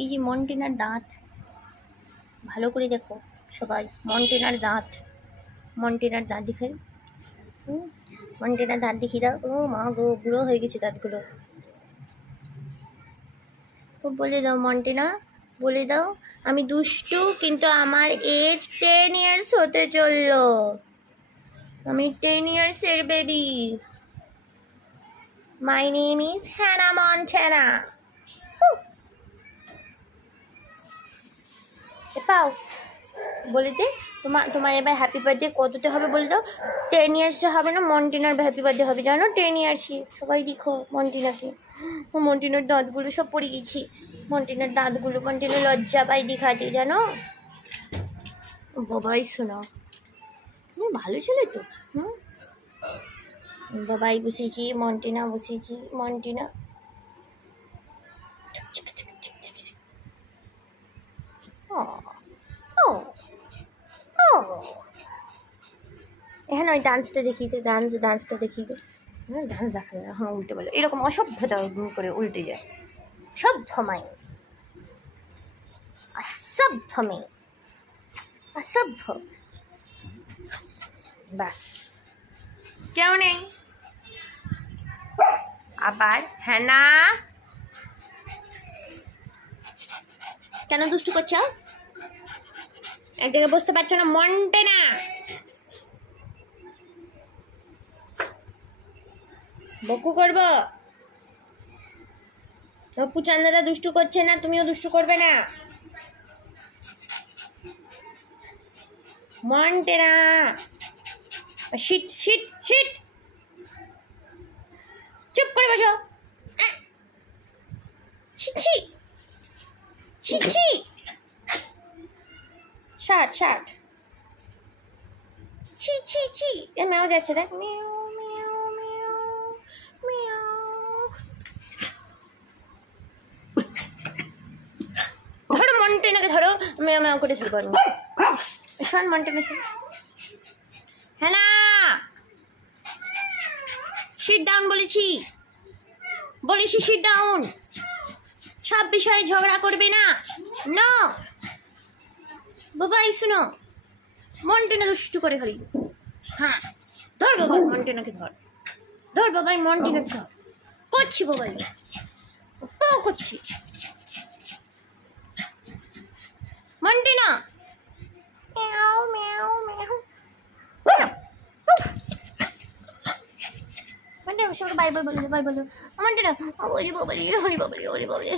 এই যে মন্টিনার দাঁত, ভালো করে দেখো সবাই, মন্টিনার দাঁত, মন্টিনার দাঁত দেখে, মন্টিনার দাঁত দেখিয়ে দাও। ও মা গো, বুড়ো হয়ে গেছে দাঁতগুলো। ও বলে দাও মন্টিনা, বলে দাও আমি দুষ্টু, কিন্তু আমার এজ 10 ইয়ার্স হতে চললো, আমি 10 ইয়ার্সের baby. My name is Hannah Montana. পাও বলে দে, তোমার এবার হ্যাপি বার্থডে কততে হবে বলে দাও। 10 ইয়ার্সে হবে না, মন্টিনার হ্যাপি বার্থডে হবে জানো, 10 ইয়ার্সই। সবাই দেখো মন্টিনাকে, মন্টিনার দাঁতগুলো সব পড়ে গেছি, মন্টিনার দাঁতগুলো, মন্টিনার লজ্জা পাই দেখাতে জানো। বাবাই শোনাও, ভালো ছিল তো। বাবাই বসেছি, মন্টিনা বসেছি, মন্টিনা এখানে ওই ডান্সটা দেখিয়ে দে, ডান্সটা দেখিয়ে দে। ডান্স দেখাবে না, হ্যাঁ উল্টে বলে, এরকম অসভ্যতা করে উল্টে যায়, সভ্য মাই, অসভ্য মেয়ে, অসভ্য। বাস, কেউ নেই আবার। হ্যাঁ না, কেন দুষ্টু করছো? এক জায়গায় বসতে পারছো না মন্টিনা? বকু করবো? অপু চান্দাদা দুষ্টু করছে না, তুমিও দুষ্টু করবে না। মন্টিনা শিট শিট শিট, চুপ করে বসো। ছি ছি ছি, শার্ট শার্ট, ছি ছি ছি। এ মেও যাচ্ছে দেখ, মেও মেও মেও মেও। ধরো মন্টিনাকে ধরো, মেও মেও করে শুরু করবো। শোন মন্টিনা শোন, হ্যাঁ না, সিট ডাউন বলেছি, সিট ডাউন। সব বিষয়ে ঝগড়া করবে না, নো। বাবাই শুনো, মন্টিনা দুষ্টু করে খালি। হ্যাঁ ধর বাবাই, মন্টিনাকে ধর, ধর বাবাই, মন্টিনাকে ধর। করছি বাবাই, করছি মন্টিনা, মেও মেও মেও। মন্টিনা সবাই বাই বাই বলো, বাই বলো মন্টিনা। ওরে বাবারে, ওরে বাবারে, ওরে বাবারে।